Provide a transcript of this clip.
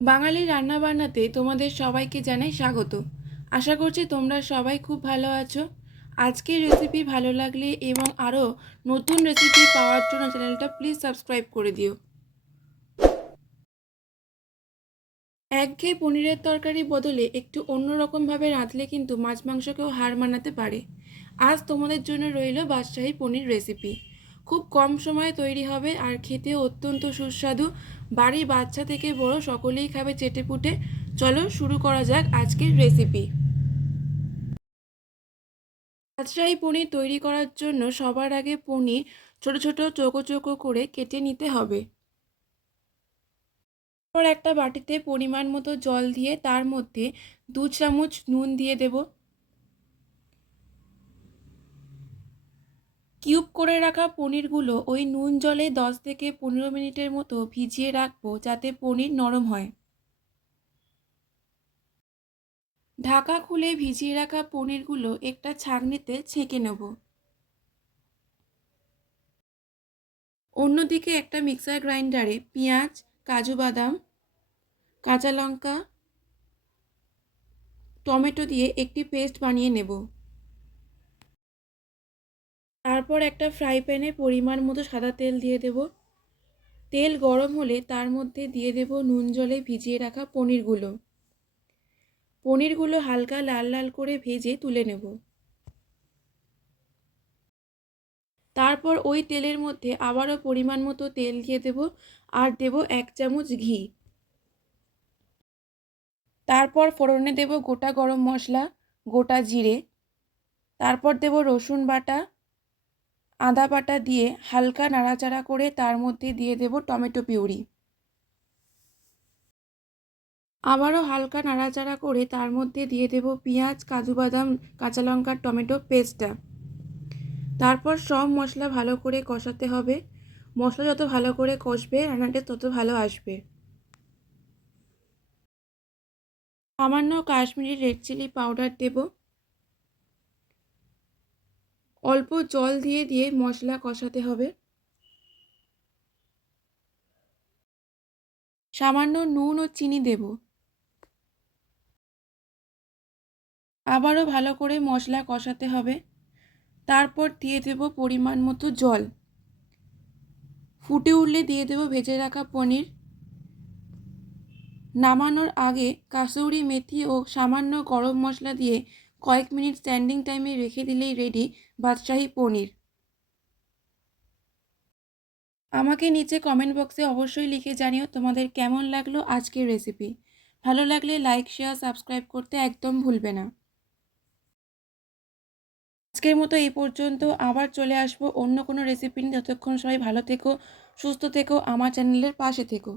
বাঙালি রান্না বান্নাতে তোমাদের সবাইকে জানাই স্বাগত। আশা করছি তোমরা সবাই খুব ভালো আছো। আজকের রেসিপি ভালো লাগলে এবং আরও নতুন রেসিপি পাওয়ার জন্য চ্যানেলটা প্লিজ সাবস্ক্রাইব করে দিও। একঘেয়ে পনিরের তরকারি বদলে একটু অন্যরকমভাবে রাঁধলে কিন্তু মাছ মাংসকেও হার মানাতে পারে। আজ তোমাদের জন্য রইল বাদশাহী পনির রেসিপি। খুব কম সময়ে তৈরি হবে আর খেতেও অত্যন্ত সুস্বাদু। বাড়ির বাচ্চা থেকে বড় সকলেই খাবে চেটেপুটে। চলো শুরু করা যাক আজকের রেসিপি। বাদশাহী পনির তৈরি করার জন্য সবার আগে পনির ছোট ছোট চৌকো চৌকো করে কেটে নিতে হবে। তারপর একটা বাটিতে পরিমাণ মতো জল দিয়ে তার মধ্যে 2 চামচ নুন দিয়ে দেব। কিউব করে রাখা পনিরগুলো ওই নুন জলে 10 থেকে 15 মিনিটের মতো ভিজিয়ে রাখবো যাতে পনির নরম হয়। ঢাকা খুলে ভিজিয়ে রাখা পনিরগুলো একটা ছাঁকনিতে ছেঁকে নেব। অন্যদিকে একটা মিক্সার গ্রাইন্ডারে পেঁয়াজ, কাজু বাদাম, কাঁচা লঙ্কা, টমেটো দিয়ে একটি পেস্ট বানিয়ে নেব। তারপর একটা ফ্রাই প্যানে পরিমাণ মতো সাদা তেল দিয়ে দেব। তেল গরম হলে তার মধ্যে দিয়ে দেব নুন জলে ভিজিয়ে রাখা পনিরগুলো। পনিরগুলো হালকা লাল লাল করে ভেজে তুলে নেব। তারপর ওই তেলের মধ্যে আবারও পরিমাণ মতো তেল দিয়ে দেব আর দেব 1 চামচ ঘি। তারপর ফোড়নে দেব গোটা গরম মশলা, গোটা জিরে, তারপর দেব রসুন বাটা, আদা বাটা দিয়ে হালকা নাড়াচাড়া করে তার মধ্যে দিয়ে দেব টমেটো পিউরি। আবারও হালকা নাড়াচাড়া করে তার মধ্যে দিয়ে দেব পেঁয়াজ, কাজু বাদাম, কাঁচা লঙ্কা, টমেটো পেস্টটা। তারপর সব মশলা ভালো করে কষাতে হবে। মশলা যত ভালো করে কষবে রান্নাটা তত ভালো আসবে। সামান্য কাশ্মীরি রেড চিলি পাউডার দেব। অল্প জল দিয়ে দিয়ে মশলা কষাতে হবে। সামান্য নুন ও চিনি দেব। আবারও ভালো করে মশলা কষাতে হবে। তারপর দিয়ে দেব পরিমাণ মতো জল। ফুটে উঠলে দিয়ে দেব ভেজে রাখা পনির। নামানোর আগে কাসুরি মেথি ও সামান্য গরম মশলা দিয়ে কয়েক মিনিট স্ট্যান্ডিং টাইমে রেখে দিলেই রেডি বাদশাহী পনির। আমাকে নিচে কমেন্ট বক্সে অবশ্যই লিখে জানিও তোমাদের কেমন লাগলো আজকের রেসিপি। ভালো লাগলে লাইক, শেয়ার, সাবস্ক্রাইব করতে একদম ভুলবে না। আজকের মতো এই পর্যন্ত। আবার চলে আসবো অন্য কোনো রেসিপি নিয়ে। ততক্ষণ সবাই ভালো থেকো, সুস্থ থেকো, আমার চ্যানেলের পাশে থেকো।